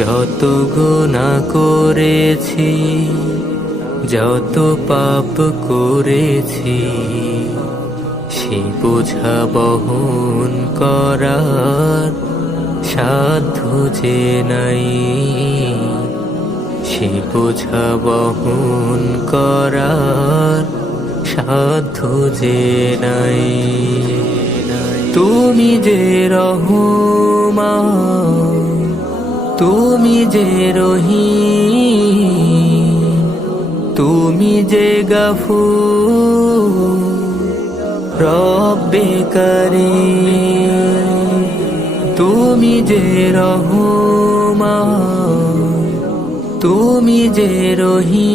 যত গুণা করেছি, যত পাপ করেছি, সে বোঝা বহন করার সাধ্য যে নাই। সে বোঝা বহন করার সাধ্য যে নাই। তুমি যে রহমা তুমি যে রহি তুমি যে গাফু রব্বে করে তুমি যে রহমা তুমি যে রহি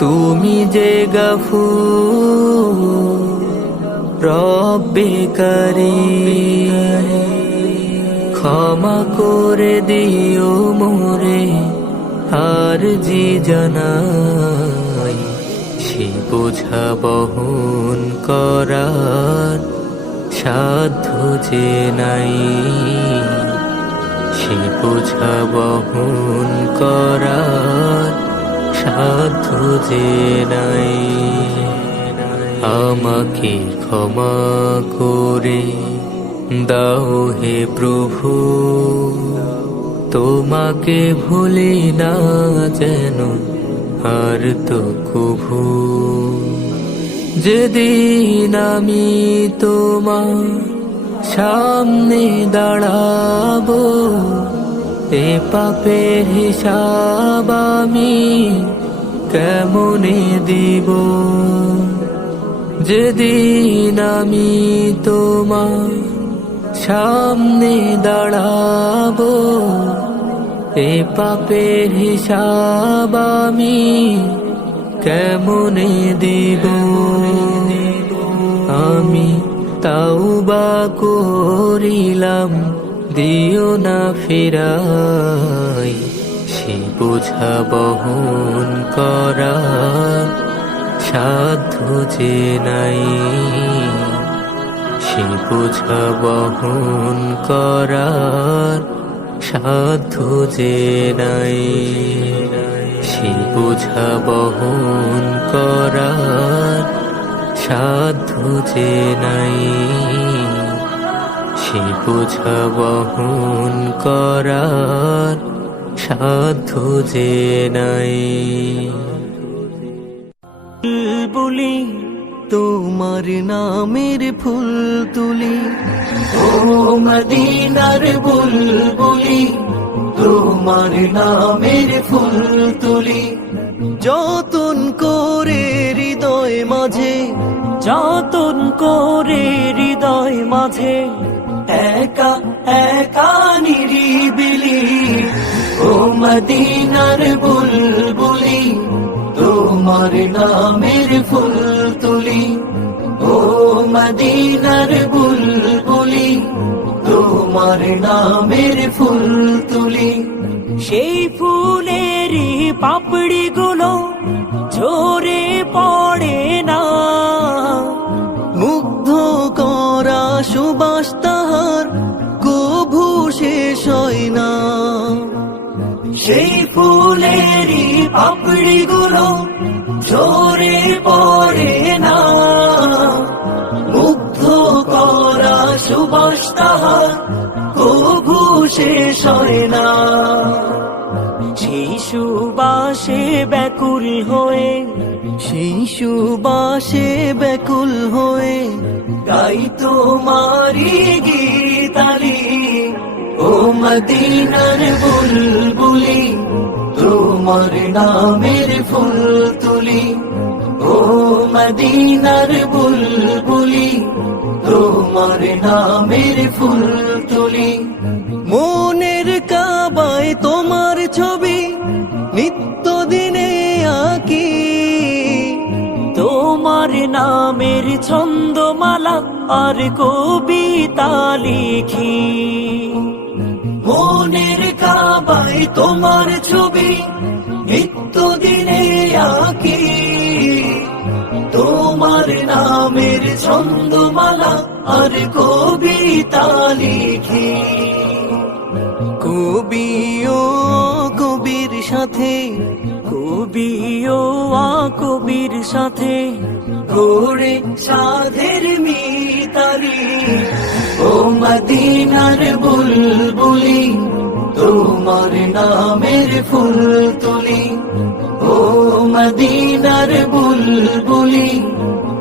তুমি যে গাফু রব্বে করে ক্ষমা করে দিও মোরে আর জি জানাই। সে বোঝা বহন করার সাধ্য যে নাই। সে বোঝা বহন করার সাধ্য যে নাই। আমাকে ক্ষমা করে দাও হে প্রভু, তোমাকে ভুলি না যেন আর তো কভু। যেদিন আমি তোমার সামনে দাঁড়াবো, এ পাপের হিসাব আমি কেমনে দিব? যেদিন আমি তোমার সামনে দাঁড়াবো, এ পাপের হিসাব আমি কেমনে দিব? আমি তাও বা করিলাম, দিও না ফিরাই। সে বোঝা বহন করার সাধ্য যে নাই। সে বোঝা বহন করার সাধ্য যে নাই। সে বোঝা বহন করার সাধ্য যে নাই। সে বোঝা বহন করার সাধ্য যে নাই। বুলবুলি তোমার নামের ফুল তুলি ও মদিনার বুলবুলি, তোমার নামের ফুল তুলি যতন করে হৃদয় মাঝে, যতন করে হৃদয় মাঝে, একা একা নিরিবিলি। ও মদিনার বুলবুলি, তোমার নামের ফুল মদিনার বুলবুলি, তোমার নামের ফুল তুলি। সেই ফুলেরই পাপড়ি গুলো ঝরে পড়ে না। মুগ্ধ করা সুবাস তাহার কভু শেষ হয় না। সেই ফুলেরই পাপড়ি গুলো ঝরে পড়ে না। সুবাস তাহার, কভু শেষ না। সেই সুবাসে ব্যাকুল হয়ে সেই সুবাসে ব্যাকুল হয়ে, গাই তোমারি গীতালি ও মদিনার বুলবুলি, তোমার নামের ফুল তুলি। ও মদিনার বুলবুলি তোমার নামের ফুল তুলি। মনের কাবায় তোমার ছবি নিত্য দিনে আঁকি। তোমার নামের ছন্দমালা আর কবিতা লিখি। মনের কাবায় তোমার ছবি নিত্য দিনে আঁকি। তোমার নামের ছন্দমালা আর কবিতা লিখি। ও কবির সাথে কবিও কবির সাথে ঘোরে সাধের মিতারি ও মদিনার বুলবুলি, তোমার নামের ফুল তুলি ও মদিনার বুলবুলি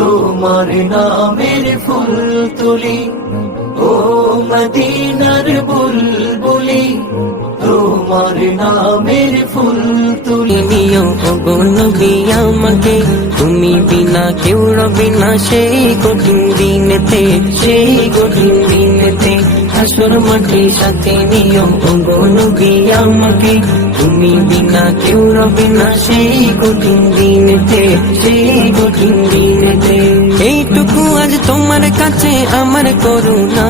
তোমার নামের ফুল তুলি। ও মদিনার বুলবুলি, তোমার নামের ফুল তুলি। আমাকে, তুমি বিনা কেউ রবে সেই কঠিন দিনেতে, সেই কঠিন দিনেতে। হাসর মাঠে সাথে আমাকে, তুমি কেউ রবে না সেই কঠিন সেই কঠিন এইটুকু আজ তোমার কাছে আমার করুণা।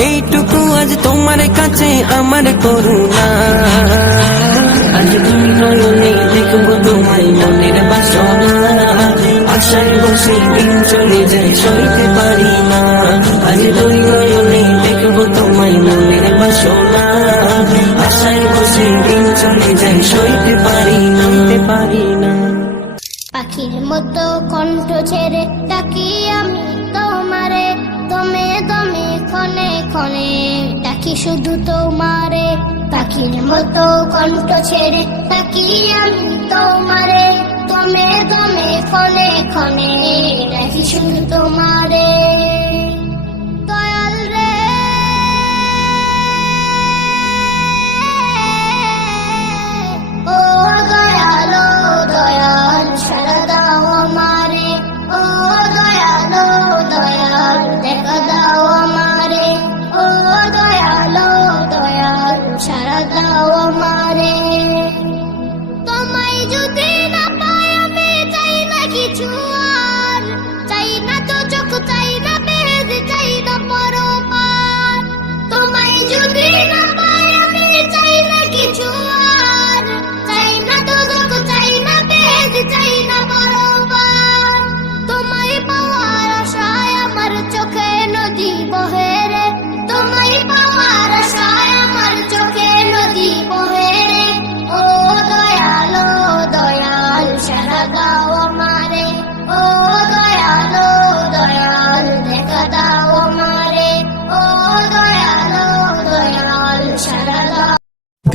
এইটুকু আজ তোমার কাছে আমার করুণা। আজ তুমি নয়নে দেখব তোমায় মনের বাসনা। আশায় বসে দিন চলে যায়, সইতে পারি না। আজ তুমি নয়নে দেখব তোমায় মনের বাসনা। আশায় বসে পারি না। পাখির মতো কণ্ঠ ছেড়ে ডাকি আমি তোমারে। দমে দমে, ক্ষণে ক্ষণে ডাকি শুধু তোমারে। পাখির মতো কণ্ঠ ছেড়ে ডাকি আমি তোমারে। দমে দমে, ক্ষণে ক্ষণে ডাকি শুধু তোমারে। ও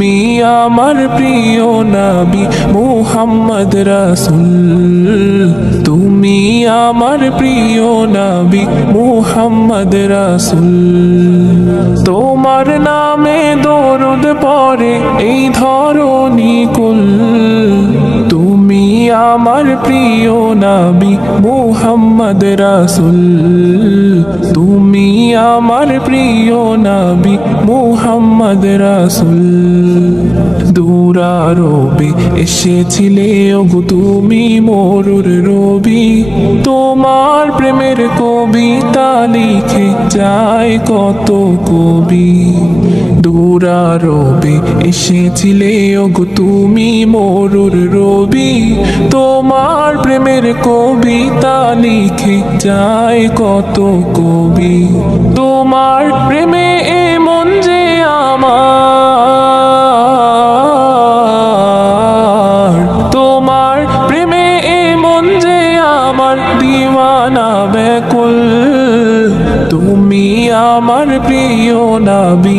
তুমি আমার প্রিয় নাবি মোহাম্মদ রাসুল। তুমি আমার প্রিয় নাবি মোহাম্মদ রাসুল। তোমার নামে দরুদ পরে এই ধরনী কুল। আমার প্রিয় নাবি মোহাম্মদ রাসুল। তুমি আমার প্রিয় নাবি মোহাম্মদ রাসুল। দূরারোবে এসেছিলে, ওগো তুমি মরুর রবি। তোমার প্রেমের কবিতা লিখে যায় কত কবি। দূরারোবে এসেছিলে, ওগো তুমি মরুর রবি। তোমার প্রেমের কবিতা লিখে যায় কত কবি। তোমার প্রেমে এমন যে আমার। তোমার প্রেমে এমন যে আমার দিওয়ানা ব্যাকুল। তুমি আমার প্রিয় নাবি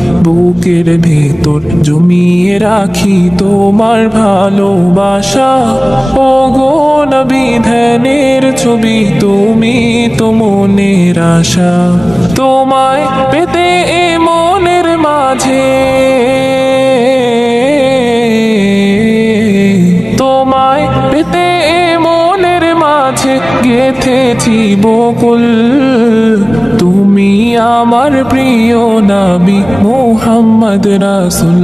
বুকের ভেতর জমিয়ে রাখি তোমার ভালোবাসা। ও গো নবী, ধ্যানের ছবি তুমি তো মনের আশা। তোমায় পেতে এ মনের মাঝে বকুল তুমি আমার প্রিয় নাবি মোহাম্মদ রাসুল।